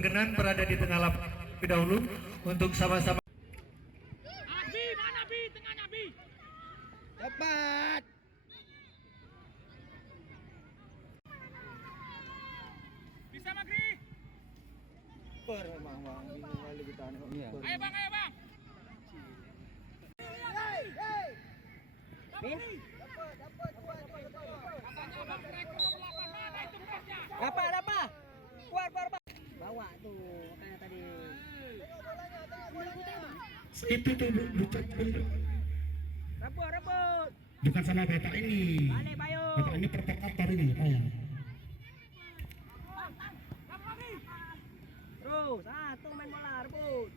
berkenan berada di tengah lapangan terlebih dahulu untuk sama-sama. Abi, mana Bi? Tengahnya Bi. Cepat. Bisa Magri. Per memang bang, bingung kali kita nih. Iya. Ayo Bang, ayo Bang. Katanya Bang striker nomor 8 mana itu bekasnya? Dapat. Keluar. Bawa tuh kayak tadi. Itu tuh Rebut. bukan sama bapak ini. Balik Bayu. Bapak ini provokator ini ya. Terus, tuh main bola rebut.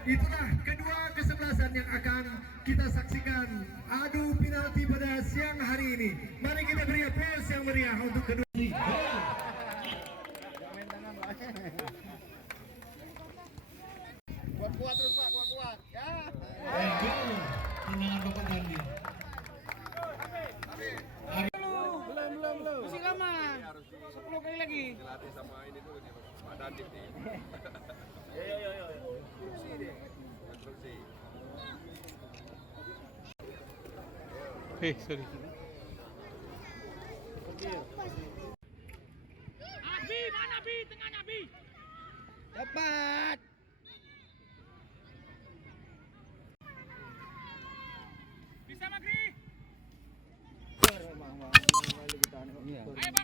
Itulah kedua kesebelasan yang akan kita saksikan adu penalti pada siang hari ini. Mari kita beri aplaus yang meriah untuk kedua. Kuat terus Pak, kuat. Ya. Tendangan Bapak Bandi. Belum. Masih lama. 10 kali lagi. Dilatih sama ini dulu nih, Pak Dandit nih. Yo. Instruksi. Sorry. Abi, mana Bi? Tengahnya Bi. Cepat. Bisa Magri. Per memang bang, bingung kali kita nih. Iya. Ayo Bang.